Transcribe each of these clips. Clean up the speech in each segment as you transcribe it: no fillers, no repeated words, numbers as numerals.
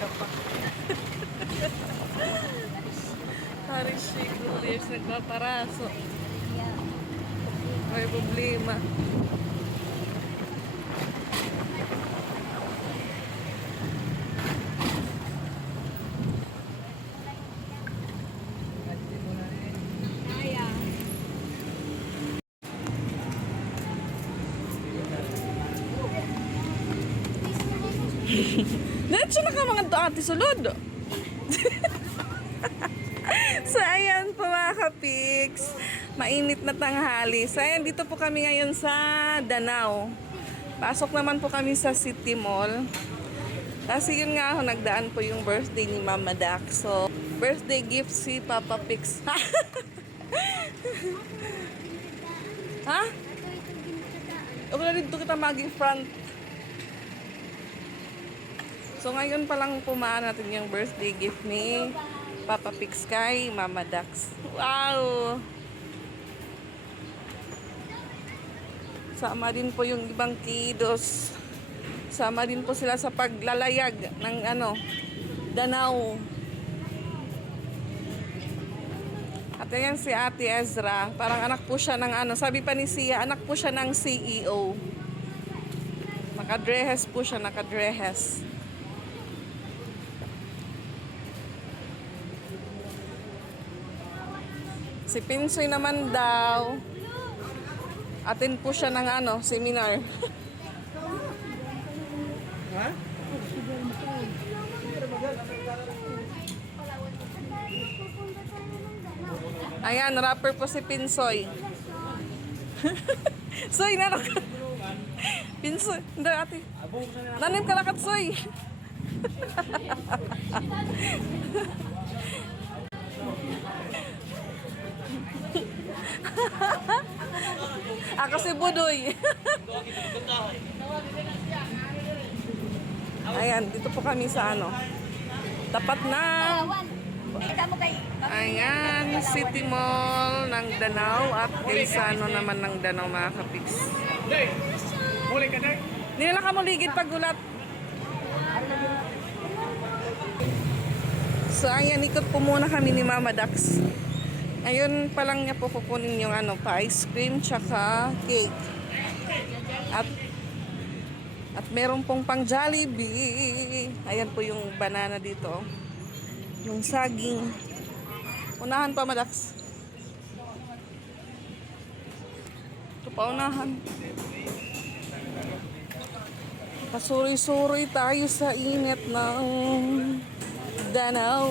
ka pa. Harishi Couriers nagpaparaso. May problema. Diretso na ka mga ate sulod. So ayan po mga kapiks, mainit na tanghali. So ayan, dito po kami ngayon sa Danau. Pasok naman po kami sa City Mall. Kasi yun nga, nagdaan po yung birthday ni Mama Dax. So birthday gift si Papa Pix. Ha? Okay, dito kita maging front. So ngayon pa lang pumaan natin yung birthday gift ni Papa Pix kay Mama Dax. Wow! Sama din po yung ibang kiddos. Sama din po sila sa paglalayag ng Danau. At ayan si Ate Ezra. Parang anak po siya ng sabi pa ni Sia, anak po siya ng CEO. Nakadrehes po siya, nakadrehes. Si Pinsoy naman daw, attend po siya ng seminar. Ha? Ayan, rapper po si Pinsoy. Soy, nanak. Pinsoy, hindi ate. Nanim ka lakat, Soy. Ako si Budoy. Ayan, dito po kami sa tapat na. Ayan, City Mall ng Danau at Quezano naman ng Danau mga kapiks. Hindi na ka mo ligid pagulat. So ayan, ikot po muna kami ni Mama Dax. Ayun pa lang niya po kukunin yung pa-ice cream tsaka cake. At meron pong pang Jollibee. Ayan po yung banana dito. Yung saging. Unahan pa, Madax. Ito pa unahan. Pasuri-suri tayo sa init ng Danau.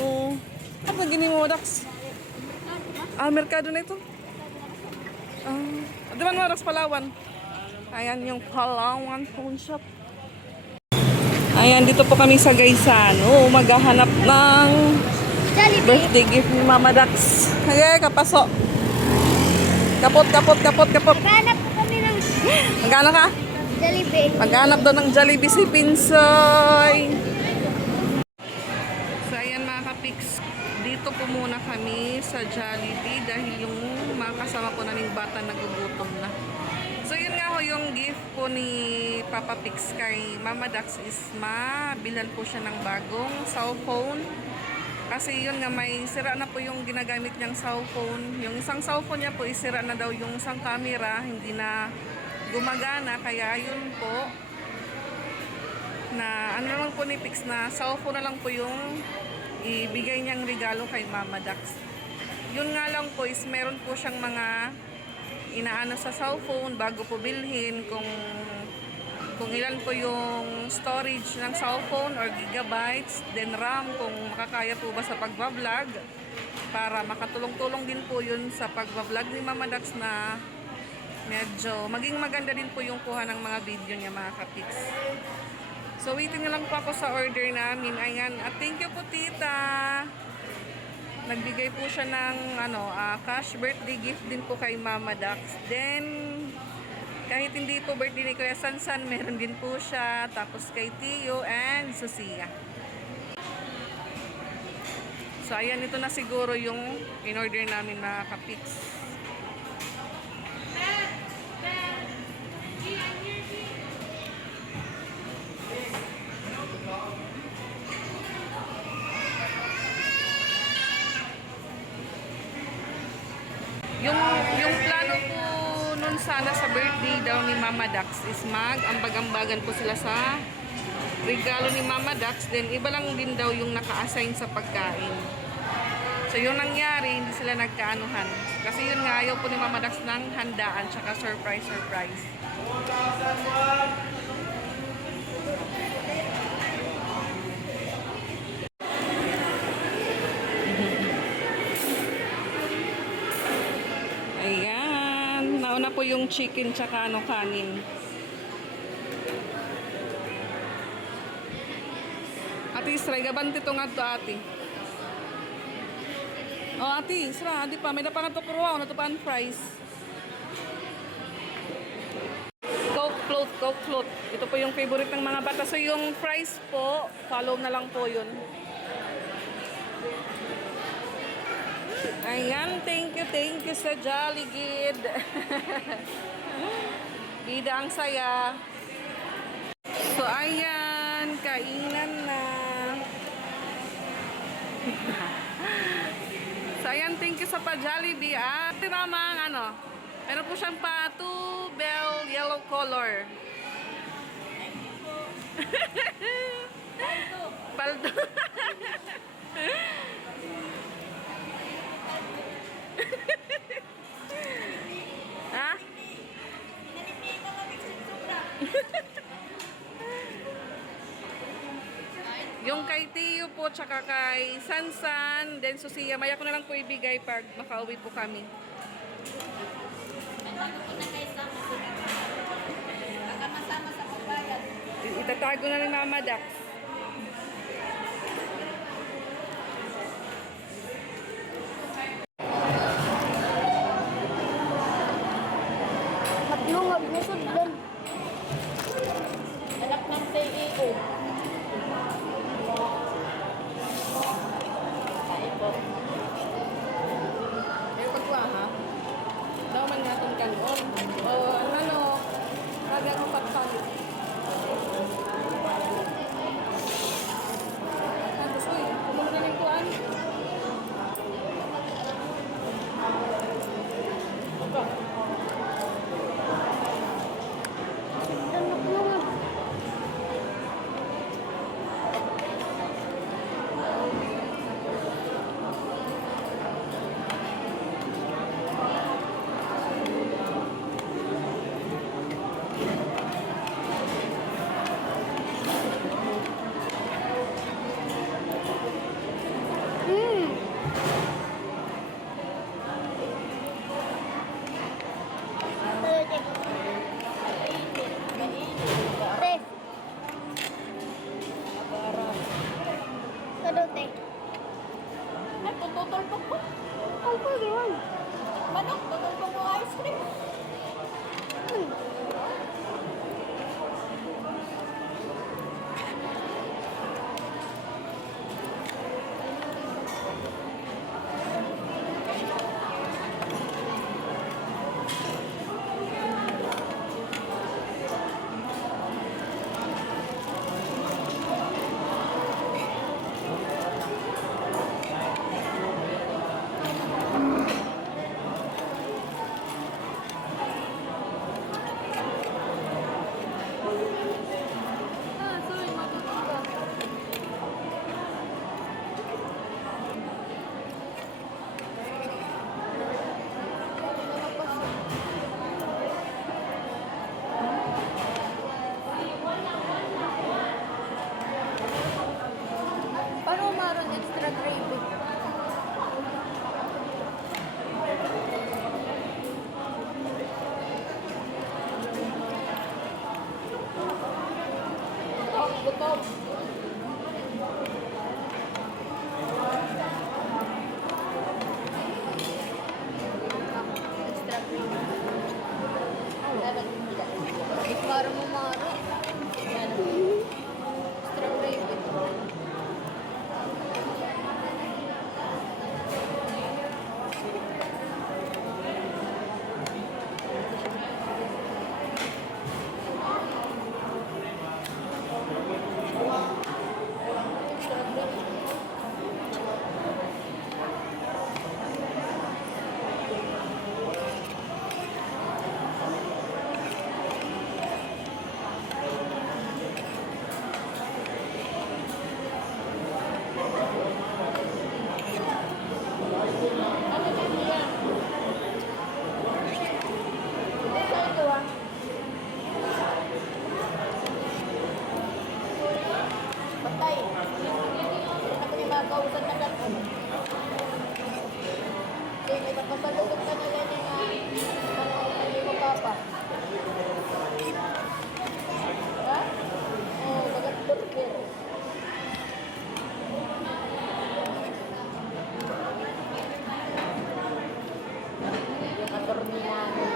Ano na gini mo, Madax? Merkado na ito. Di ba Madax, Palawan? Ayan yung Palawan phone shop. Ayan, dito po kami sa Gaisano. Maghahanap ng birthday gift ni Mama Dax. Ay, kapaso. Kapot. Maghanap po kami ng Maghanap ka? Jollibee. Maghanap daw ng Jollibee si Pinsoy. So, ayan mga kapiks. Dito po muna kami sa Jollibee dahil yung mga kasama po naming bata nagugutom na. So yun nga ho, yung gift po ni Papa Pix kay Mama Dax is mabilhan po siya ng bagong cellphone. Kasi yun nga, may sira na po yung ginagamit niyang cellphone. Yung isang cellphone niya po isira na daw yung isang camera, hindi na gumagana. Kaya yun po, na lang po ni Pix na cellphone na lang po yung ibigay niyang regalo kay Mama Dax. Yun nga lang po is meron po siyang mga inaano sa cellphone bago po bilhin kung ilan po yung storage ng cellphone or gigabytes, then RAM kung makakaya po ba sa pagbablog para makatulong-tulong din po yun sa pagbablog ni Mama Dax na medyo maging maganda din po yung kuha ng mga video niya mga kapiks. So waiting na lang po ako sa order namin. Ayan, at thank you po tita. Nagbigay po siya ng cash birthday gift din po kay Mama Dax. Then, kahit hindi po birthday ni Kuya Sansan, meron din po siya. Tapos kay Tio and Susia. So, ayan, ito na siguro yung in-order namin mga kapiks. sana sa birthday daw ni Mama Dax is mag-ambag-ambagan po sila sa regalo ni Mama Dax. Then iba lang din daw yung naka-assign sa pagkain. So yung nangyari, hindi sila nagkaanuhan. Kasi yun nga, ayaw po ni Mama Dax ng handaan tsaka surprise. Ayan. Nauna po yung chicken tsaka kanin. Ate Isray, gabante to nga to ate. Oh ate Isra, di pa. May napangat to kuruwa. Ano to pa ang fries? Coke float. Ito po yung favorite ng mga bata. So yung fries po, follow na lang po yun. Ayan, thank you sa Jolly Gid. Bida ang saya. So ayan, kainan na. So ayan, thank you sa pa-Jollibee. Si Mama, meron po siyang pa 2 bell yellow color. Paldo. Ha? Yung kay Tiyo po, tsaka kay Sansan, then Susia, maya ko na lang po ibigay pag makauwi po kami. Itatago na ni Mama Dax. Matlungag na sudlan. Anak ng CEO. Kain po. Ayaw pagwa ha? Daw man nga itong kanon. O raga ko patpalit. Tapos kumuha na ng kuwan. Sudlan matlungag. Tres. Kadote. Ay, tututulpog po. Ang pagyan. Manok, tutulpog mo ice cream. Paano maroon extra gravy? Gutom. Extra gravy. Para mo maroon. Extra gravy. Masalunod ka nila ni nga. Ano mo papa? Ha? Oh, bagat burger. Yung attorney namin.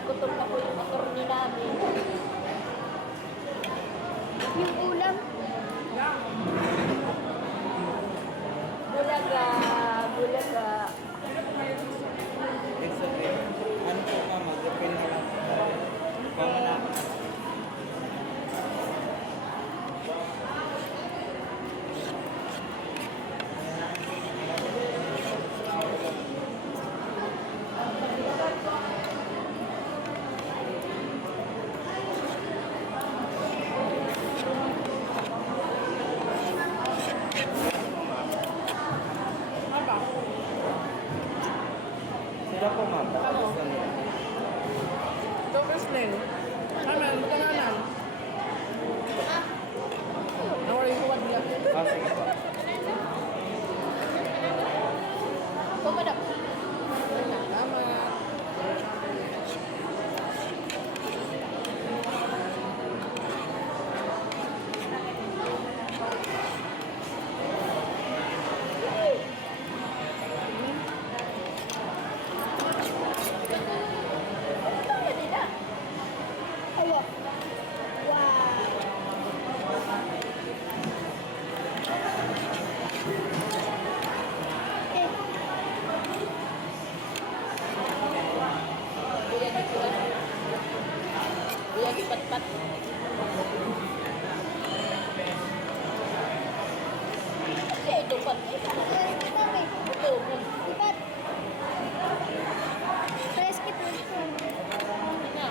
Kutom na po yung attorney namin. Yung ulam. Bulaga, bulaga. It's okay. Ano po mama? Gapin na lang. Mama na. Sila po mama. Gusto niyo? Ito, Chrislyn. Amen, bukanganan. Nawari ko wad niya. Ah, sige po. Pumadap. Salamat. Ayo. Wow. Eh, Buyag ipat-pat. Kasi ito pat. mami. Ito. Ipat. Preskip mo. Na.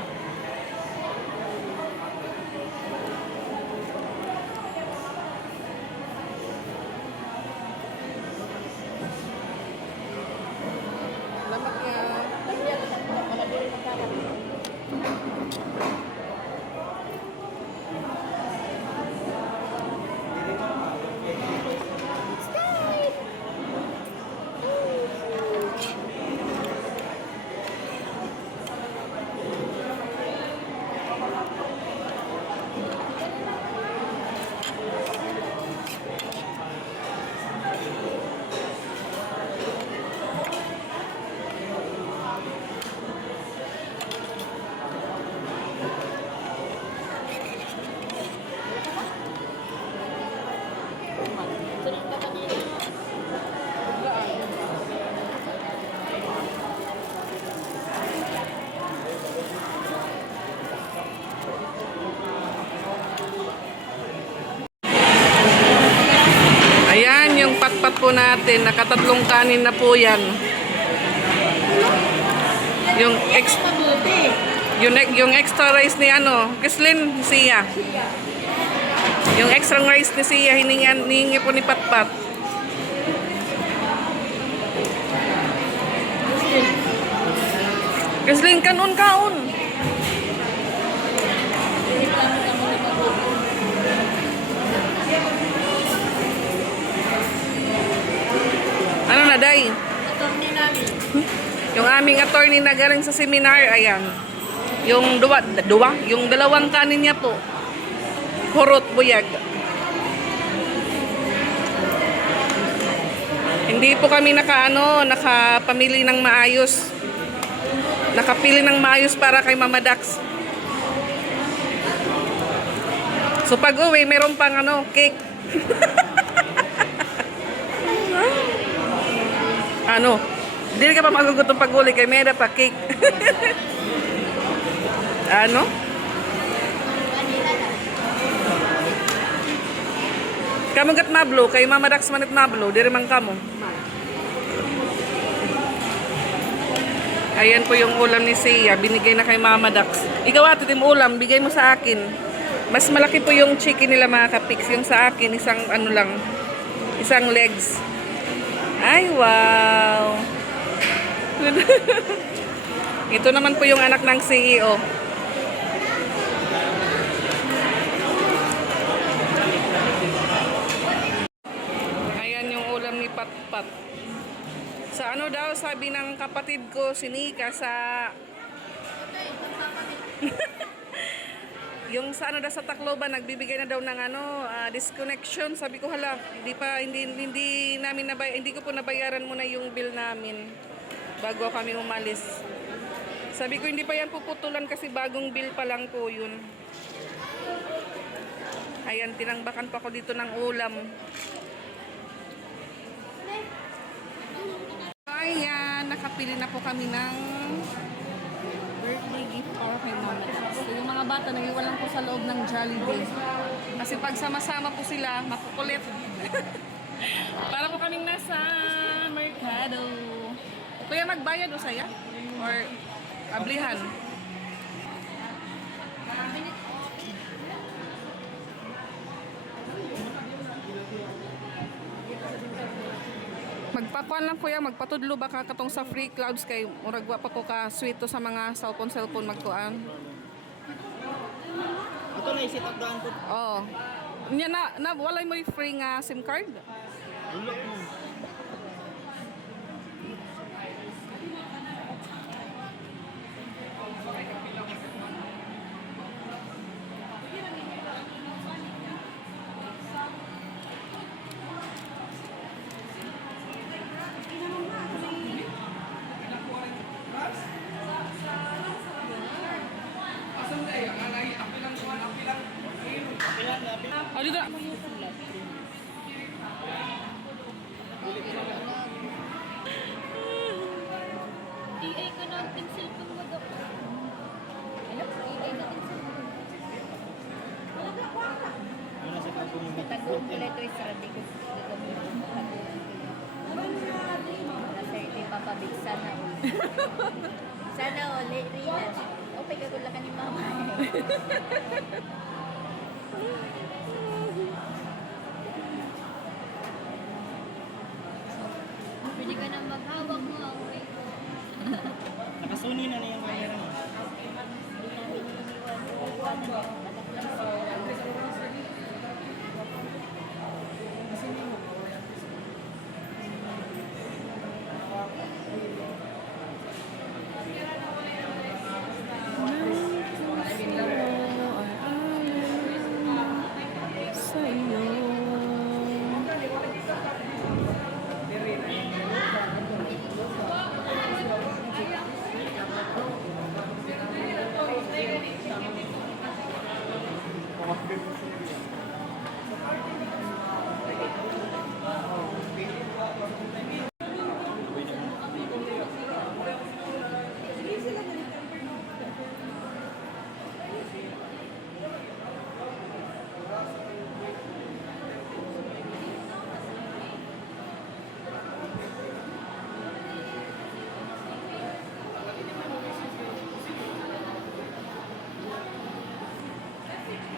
Salamat niya. Buyag. Wala din magkanak. Style. Sunod ka kanina. Ayan, yung patpat po natin. Nakatatlong kanin na po yan. Yung Mabuti. yung extra rice ni ano, Kislin, Sia. Yung extra rice ni Sia, hiningi po ni Patpat. Kislin, kanon kaon. Ano na, Day? Attorney namin. Yung aming attorney na galing sa seminar, ayan. Yung yung dalawang kanin niya po. Hurot buyag. Hindi po kami nakapamili ng maayos. Nakapili ng maayos para kay Mama Dax. So pag uwi, meron pang cake. Hindi ka pa magugutom pag uli kay Mera pa cake. Kamu gat mablo, kay Mama Dax manit mablo, diri man kamo. Ayan po yung ulam ni Sia, binigay na kay Mama Dax. Ikaw ate, tim ulam, bigay mo sa akin. Mas malaki po yung chicken nila mga kapiks. Yung sa akin, isang legs. Ay, wow! Ito naman po yung anak ng CEO. Ayan yung ulam ni Patpat. Sa ano daw, sabi ng kapatid ko, si Nika, sa... yung sa ano daw sa Tacloban, nagbibigay na daw ng ano, disconnection. Sabi ko, hala, hindi namin hindi ko po nabayaran muna yung bill namin bago kami umalis. Sabi ko, hindi pa yan puputulan kasi bagong bill pa lang po yun. Ayan, tinangbakan pa ko dito ng ulam. Ayan, nakapili na po kami ng birthday gift para kay Mama. So, yung mga bata nag-iwalan po sa loob ng Jollibee. Kasi pag sama-sama po sila, makukulit. Para po kaming nasa merkado. Kuya, magbayad o saya? Or ablihan? Magpakuan lang kuya, magpatudlo baka katong sa free clouds kay muragwa pa ko ka sweet to sa mga cellphone magkuan. Ito na isit up daan ko. Oo. Nya na walay mo free nga SIM card. Ulok mo. Apilan na, apilan. Oh, dito. EA ka na ang cellphone mo daw. Ano? EA na ang cellphone. Ano sa kapo yung Taguan pala ito is sabi ko. Nasa ito papabig sana uli. Sana uli, Rina. O, pagkagula ka ni Mama. Pwede ka na maghawak mo ang way ko. Nakasuni na yung camera mo.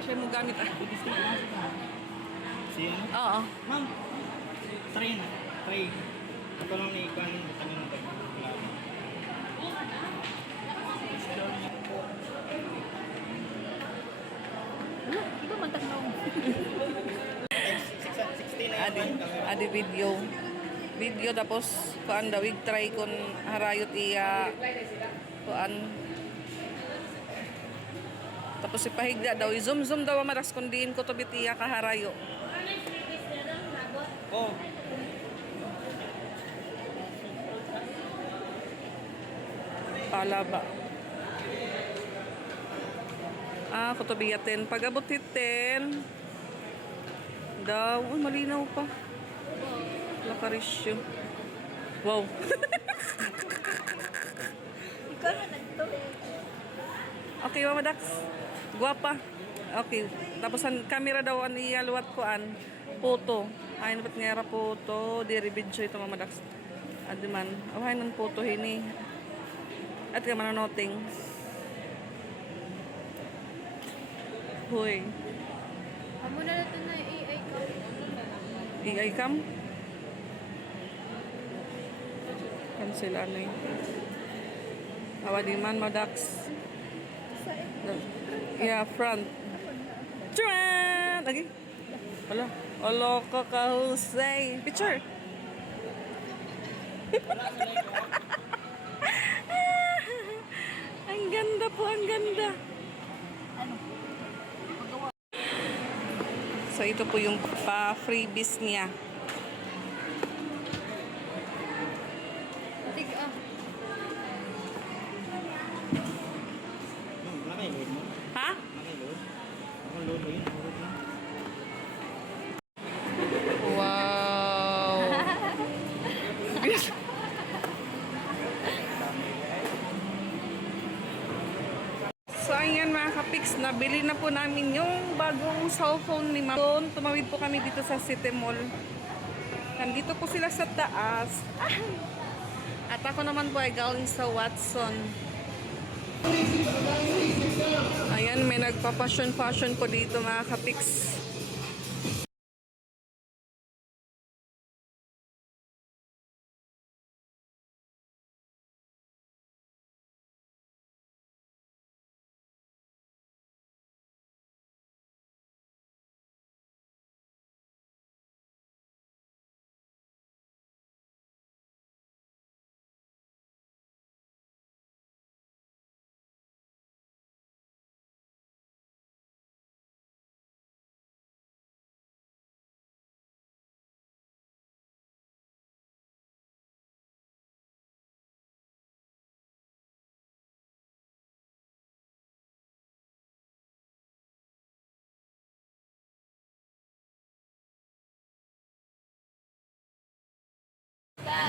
Siya mo gamit Si ano? Oo. Ma'am, train. Tray. Ito lang ni Ikanin. Kami ng tag-vlog. Ano? Ito man tanong. 16 na Adi, yung camera. adi video tapos kuan daw try kon harayot iya kuan tapos ipahigda daw zoom daw maras kun diin ko to bitiya kaharayo. Oh. Palaba. Kutubiyatin. Pag-abot hitin. Daw. Uy, malinaw pa. Lakarisyo. Wow. Ikaw na nagtuloy. Okay, Mama Dax. Guwapa. Okay. Tapos ang camera daw ang iyaluwat ko an. Photo. Ay, napat nga photo. Di video ito, Mama Dax. Adiman. Awahay ng photo hini. At ka mananoting. Hoy. Amo na natin na AI ko. AI cam? Cancel ano eh. Awa di man, Madax. Yeah, front. Chuan! Lagi. Wala. Wala ka ka, Jose. Picture. Ang ganda po, ang ganda. So ito po yung pa-freebies niya. Wala kayo load mo? Ha? Wala kayo load? Ako load yun. Load lang. Wow! So ayan mga kapiks, nabili na po namin yung bagong cellphone ni Ma'am. Tumawid po kami dito sa City Mall. Nandito po sila sa taas. At ako naman po ay galing sa Watson. Ayan, may nagpa-fashion po dito mga kapiks.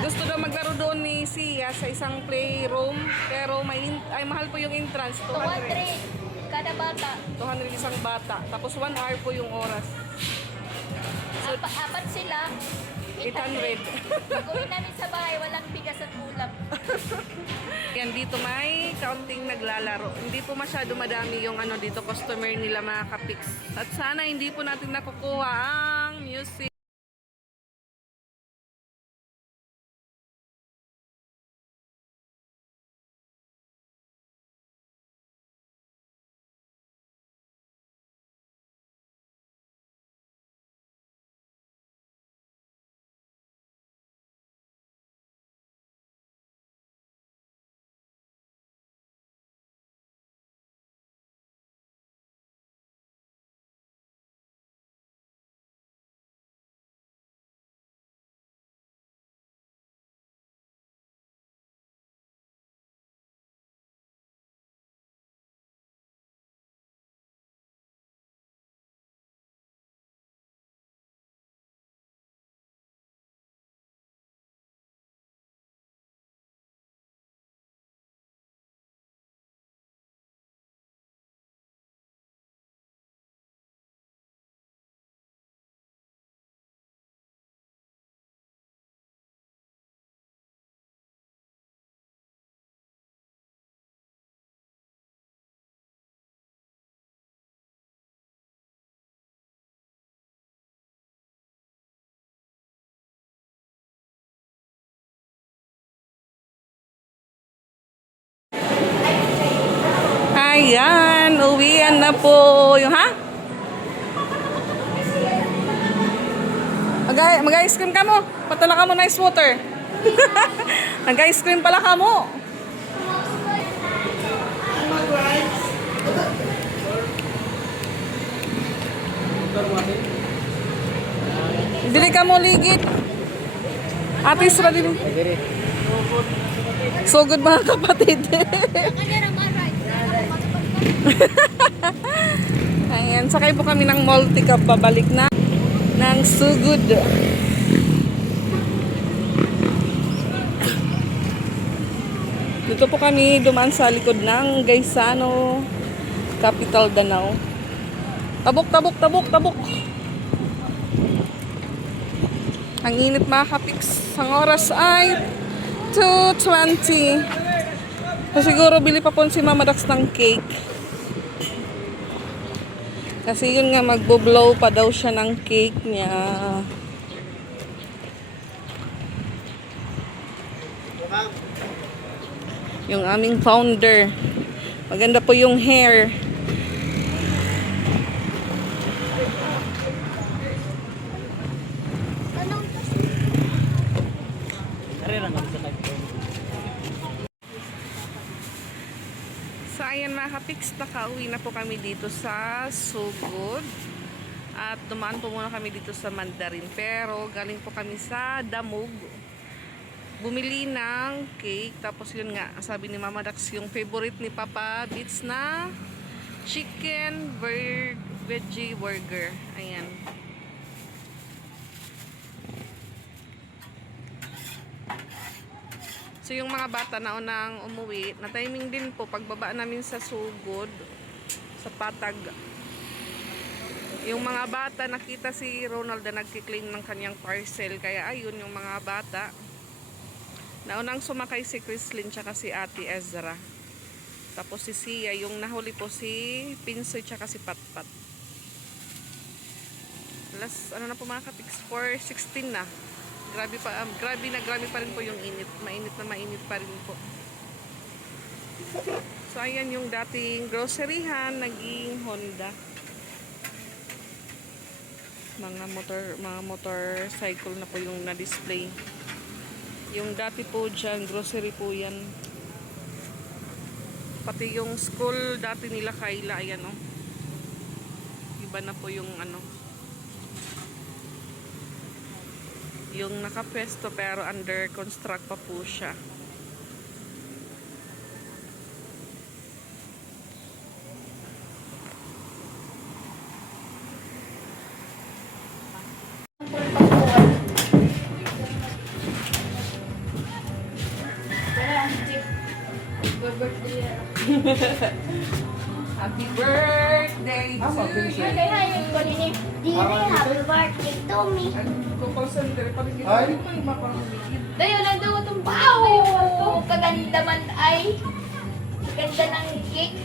Gusto daw maglaro doon ni Sia sa isang playroom, pero ay mahal po yung entrance, 200. 200 kada bata. 200 isang bata. Tapos 1 hour po yung oras. Apat sila. 800. Pag-uwi namin sa bahay, walang bigas at ulam. Yan, dito may kaunting naglalaro. Hindi po masyado madami yung ano dito, customer nila mga kapiks. At sana hindi po natin nakukuha ang music. Ayan, uwian na po. Yung ha? Mag-ice cream ka mo. Patala ka mo na ice water. Nag-ice cream pala ka mo. Bili ka mo ligit. Ate Isra din. So good mga kapatid. Ayan, sakay po kami ng multi-cup babalik na ng Sugod. Dito po kami dumaan sa likod ng Gaisano, Capital Danao. Tabok, tabok, tabok, tabok. Ang init mga kapiks. Ang oras ay 2:20. So siguro bili pa po si Mama Dax ng cake. Kasi yun nga, magbo-blow pa daw siya ng cake niya. Yung aming founder. Maganda po yung hair. Karera nga sa ka-fix, nakauwi na po kami dito sa Sugod. At dumaan po muna kami dito sa Mandarin. Pero galing po kami sa Damog. Bumili ng cake. Tapos yun nga, sabi ni Mama Dax, yung favorite ni Papa Beats na chicken veggie burger. Ayan. So yung mga bata na unang umuwi, na timing din po pagbaba namin sa Sugod, sa Patag. Yung mga bata, nakita si Ronald na nagkiklaim ng kanyang parcel. Kaya ayun, yung mga bata. Naunang sumakay si Chrislyn tsaka si Ate Ezra. Tapos si Sia, yung nahuli po si Pinsoy tsaka si Patpat. Alas, ano na po mga ka-fix, 4:16 na. Grabe pa rin po yung init. Mainit na mainit pa rin po. So ayan yung dating groceryhan, naging Honda. Mga motorcycle na po yung na-display. Yung dati po dyan, grocery po yan. Pati yung school dati nila Kayla, ayan o. Iba na po yung ano. Yung nakapwesto pero under construct pa po siya. Happy birthday to you! Dili, happy birthday to me. Ay! Dayo lang daw itong wow! Kaganda man ay. Ganda ng cake.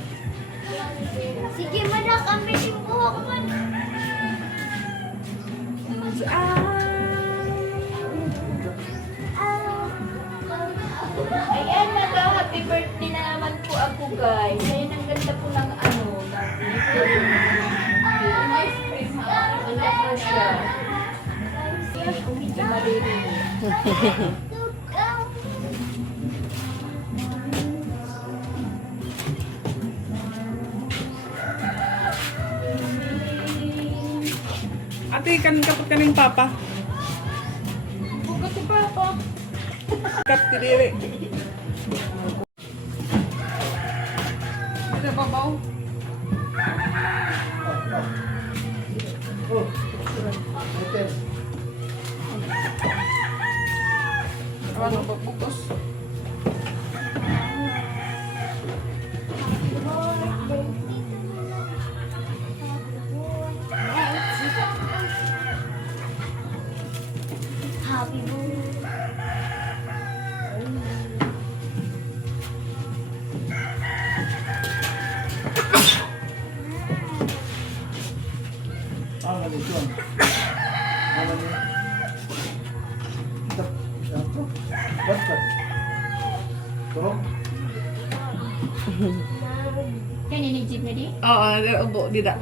Sige, manak, ang bisin buhok man. Ayan, nag-happy birthday na naman po ako, guys. Ayan, ang ganda po ng ano. Ice cream, ha? Ang ganda siya. Medyo maririnig. Ate, kapot ka ng papa. Bugat si Papa. Kat kidiri. Ada babaw. Ano ba bukos? Happy birthday. Kan ini jeep na di? Oo, ubo, dida.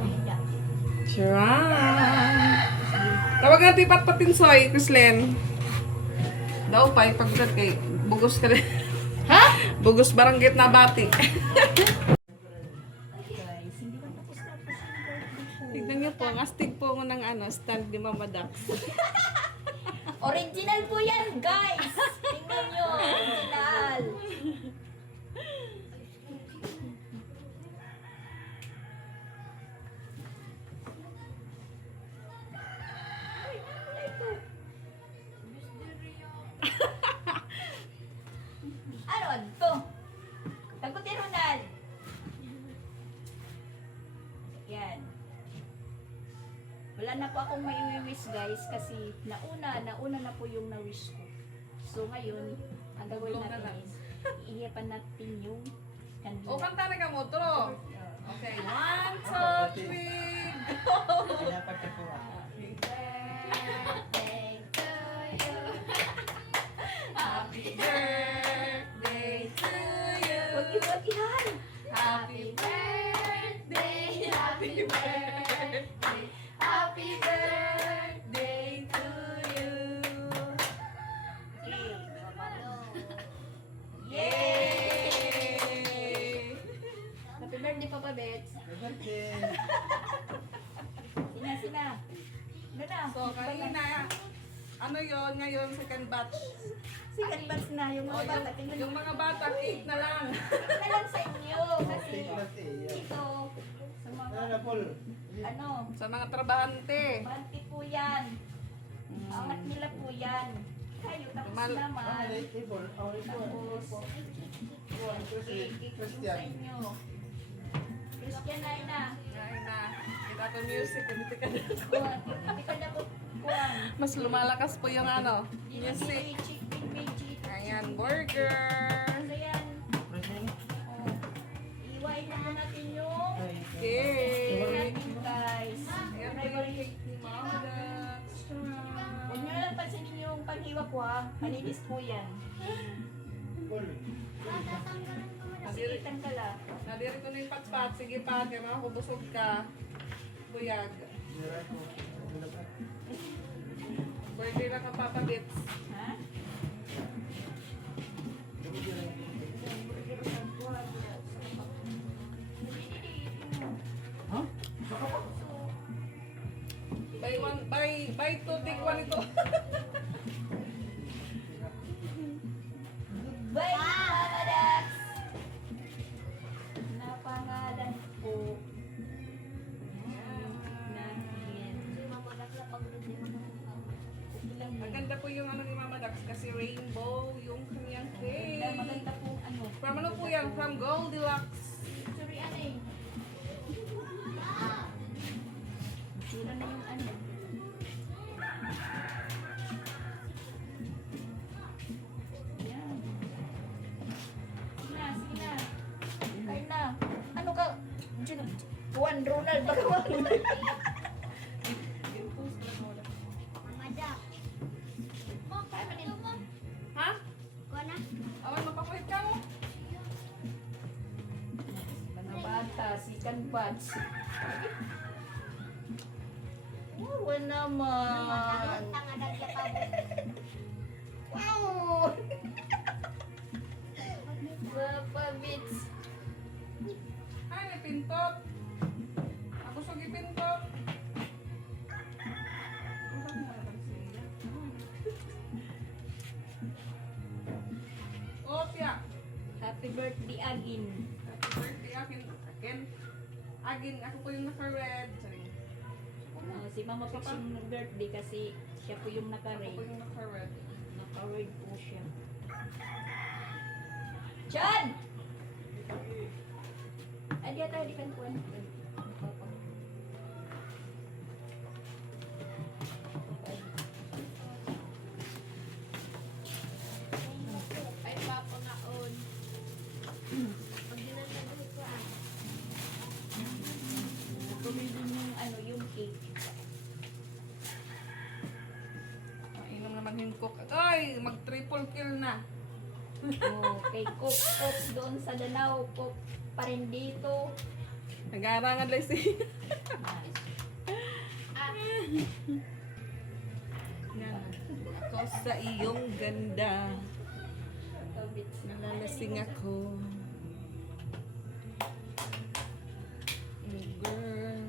Charan! Tawag nga tipat patinsoy, Chrislen. Daw pa, pagkat kay bugos ka rin. Ha? Bugos baranggit na bati. Guys, hindi pa tapos na po. Tignan niyo po, ang astig po ng ano, stand ni Mama Dax. Original po yan, guys! Tingnan nyo, original! Ano to? Tagutin, Ronald! Yan. Wala na po akong mai-wish, guys, kasi nauna na po yung na-wish ko. So ngayon, ang gagawin Tulog na natin lang. is, iiyapan natin yung kanina. O, kanta na ka mo, tro. Okay, 1, 2, 3, go! Pinapagkat ko ako. Happy birthday to you! Huwag iwan. Happy birthday! Happy birthday! Happy birthday to you! Yay! Yay! Happy birthday, Ano yon ngayon, second batch. Second batch na yung O, mga bata. Tingnan yung mga bata, cake na lang. na lang sa inyo kasi ito sa mga ano, Sa mga trabahante. banti po yan. Angat nila po yan. Kayo tapos Mal- naman. Tapos sa inyo. Christian na ina. Ay na, kita to music, hindi ka na. Kuwan. Hindi ka na po kuwan. Mas lumalakas po yung ano, music. Chicken magic. Ayan, burger. Ano yan? Oh. Iwain na po natin yung Cake. natin guys. Ayan po yung cake ni Mama Dax. Huwag nyo lang pansinin yung paghiwa ko ha. Malinis po yan. Tatanggalan ko madam. Sigitan ka lang. Nadiri ko na yung patpat. Sige pa, kaya mga kubusog ka. Buyag. Birthday lang ka, Papa Bits. Ha? Buy two, take one ito. Bye, Mama Dax! Napangalan po. Ilang Ang ganda po yung ano ni Mama Dax kasi rainbow yung kanyang cake. maganda po ano. From ano po yan? From Goldilocks. Sorry, ano eh. Sira na yung ano. Yan. Sige na, sige na. Kain na. Ano ka? Juan Ronald, baka Madam. Mo, kaya man mo. Ha? Kuha na. Awan, mapakuhit ka mo. mga bata, second batch. Wow, naman. Tanga dagla pa mo. Wow! Papa Bits. Ay, may pintot. Ako sa gipintot. Opya. Happy birthday, Agin. Happy birthday, akin. Agin, ako po yung naka-red. Sorry. Si Mama Pix yung birthday kasi siya po yung Ako po naka-red. yung naka-red. Naka-red po siya. Chan! Ay, di ata, di kan kuwan. Ay, papa nga on. Pag dinalagot ko ah. Kumilin yung ano, yung cake. Mainom naman yung cook. Ay, mag-triple kill na. Oh, kay Cook doon sa Danau, Cook pa rin dito. Nag-aarangan lang si... Ako sa iyong ganda. Nalalasing ako. Girl.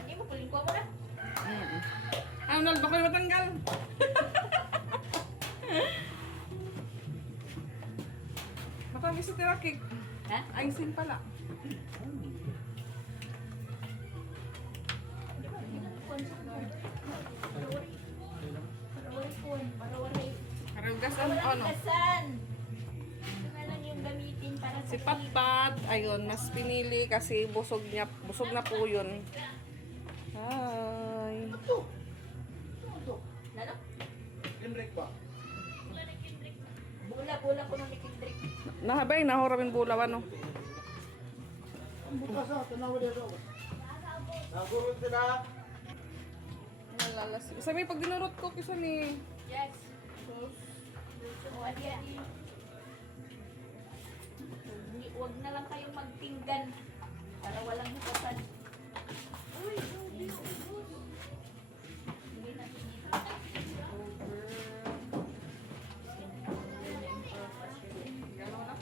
Hindi mo, puling ko mo na. Arnold, baka may matanggal. Matanggal sa tirakik. Ha? Ayusin pala. Karugasan, ano? Kasan. Ito na lang yung gamitin para sa Si Patpat, ayun, mas pinili kasi busog na po yun. Hi. Lalo? Limrik ba? Bula ko nung nikindrik. Nahabay, nahoramin bulawan, no? Bukas ah, tanawa dito. Nagurot sila. Nalalas. Sabi, pag dinurot ko, kisa ni... Yes. O, adi. Huwag na lang kayong magpinggan para walang hukasan. Hindi na tinita. Gano'n na?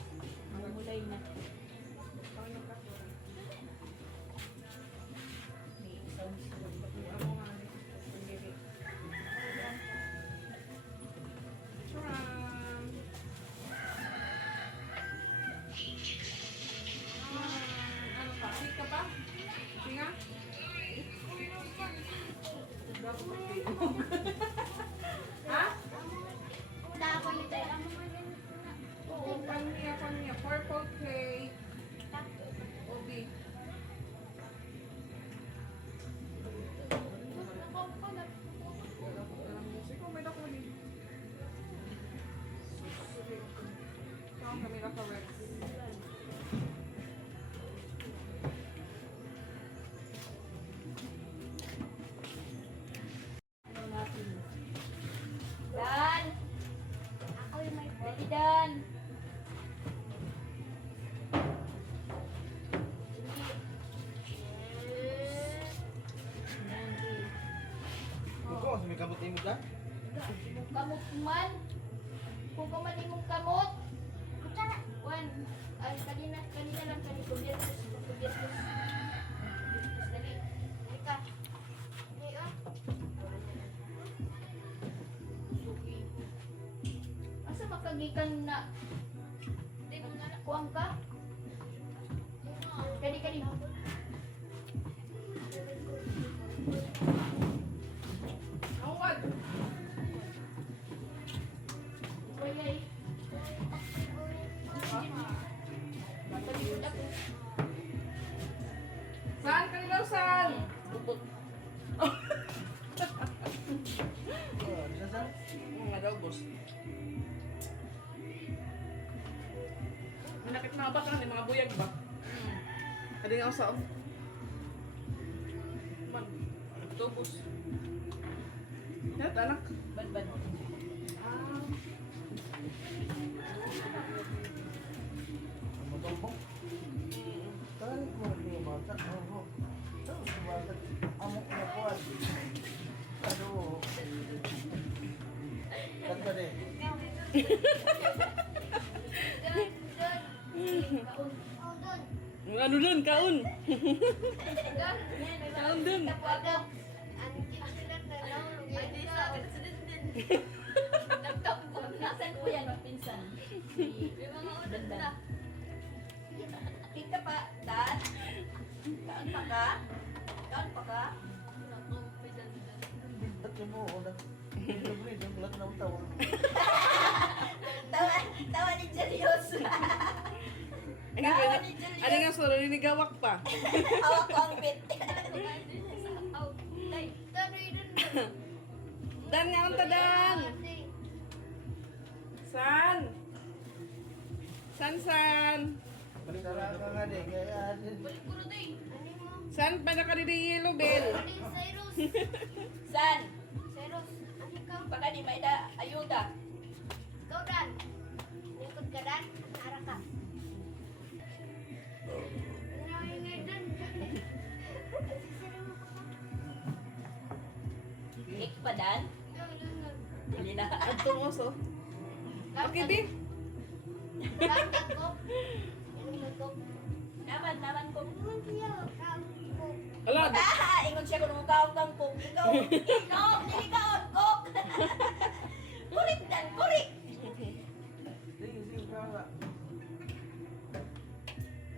Mulay na. May isang ko, sumikamot mo ka? Kamot man. Kung kamali mong kamot. Juan, ay kanina lang kanina kubyertos. Dali. Dali ka. Dali ah. Suki. Asa makagikan na? Kuwang ka? Kani. Awad. Oyay. Palikod ako. Saan ka nila, saan? Bubot. Nga daw, boss. Manakit na ba ka? Mga buyag ba? Kadi nga sa man. Ito, boss. Yan, anak. Ban. Oh, doon. Ano dun? Kaun. Kaun dun. Ang kisilat na lang. Hindi sa Nasaan po yan, magpinsan? Danda. Kita pa, Dan? Kaon pa ka? Kaon pa ka? Tawa ni Jelios. Ano nga solo, ninigawak pa. Hawak ko ang bit. Dan nga ang tadan. San? San? San pa nakadidiyelo, Bel? San? Baka di may da ayuda. Ikaw, Dan. Lingkod ka, Dan. Harap ka. Nangyay, Dan. Cake pa, Dan? Dali na. Adtong oso. Okay, Bi. Naman ko. Ala, Ingon siya kung kaon kang cook. Ikaw, dili kaon, cook. Kurik, Dan, kurik.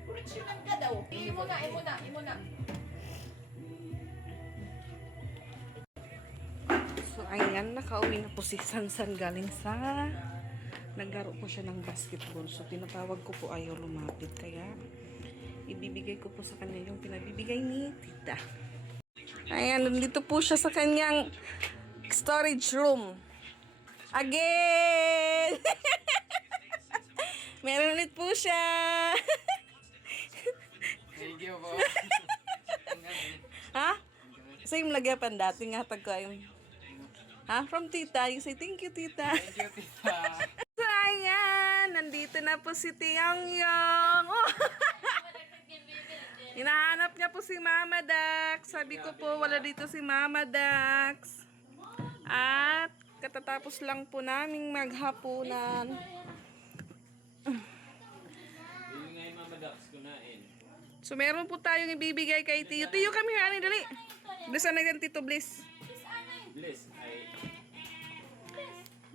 Kureksyonan ka daw. Imo na. so ayan, nakauwi na po si Sansan galing sa naglaro po siya ng basketball. So tinatawag ko po, ayaw lumapit. Kaya ibibigay ko po sa kanya yung pinabibigay ni tita. Ayan, nandito po siya sa kanyang storage room. Again! Meron ulit po siya. Thank you po. Ha? Same lagyapan dati nga tag ko yung. Ha? From tita. You say thank you, tita. Thank you, tita. So, ayan. Nandito na po si Tiang Yang. Oh. Hinahanap niya po si Mama Dax. Sabi ko po, wala dito si Mama Dax. At katatapos lang po naming maghapunan. So, meron po tayong ibibigay kay Tiyo. Tiyo, kami here. Dali. Bliss na yan, Tito Bliss.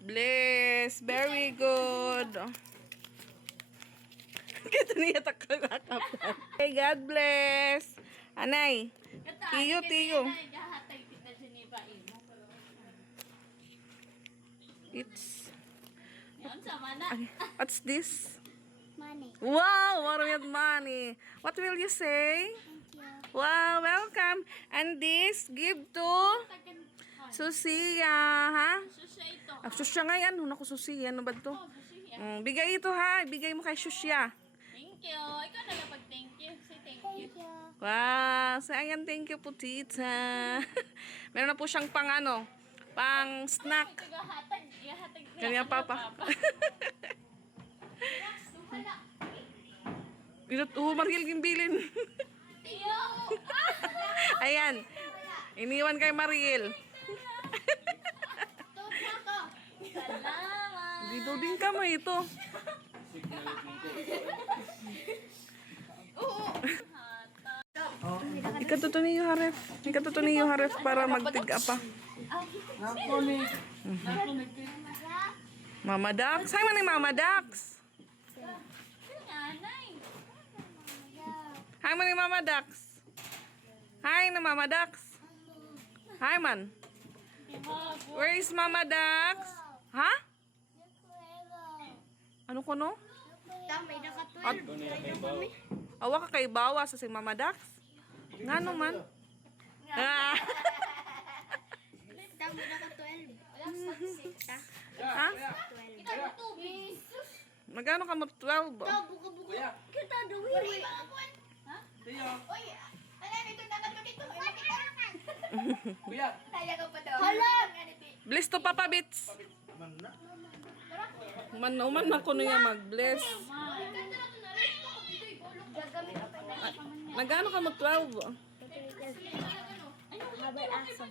Bliss. Very good. Kito niya takakapal. Hey, God bless. Anay. Tiyo. It's... What's this? Money. Wow, what with money. What will you say? Wow, welcome. And this, give to Susia, ha? Susia nga yan. Huna ko Susia. Ano ba ito? Bigay ito, ha? Bigay mo kay Susia. Thank you. Ikaw na lang pag-thank you. Say thank you. Wow. So, ayan, thank you po, tita. Meron na po siyang pang snack. Kanya papa. Mariel yung bilin. Ayan. Iniwan kay Mariel. Duding ka mo ito. Ikatutuni yung haref. Ikatutuni yung haref para magtiga pa. Mama Dax. Hi man ni Mama Dax. Nanay. Hi man ni Mama Dax. Hi na Mama Dax. Hi man. Where is Mama Dax? Ha? Ano ko no? May naka At, 12. awa ka kay bawa sa si Mama Dax. Nga naman. Ah. May naka 12. Ha? 12. Magkano ka mo 12? Buka-buka. Kita dawin. Tiyo. Kuya. Hala. Bless to Papa Bits. Man na. Man na ko niya mag-bless. Nagano ka mo 12? Habay aso.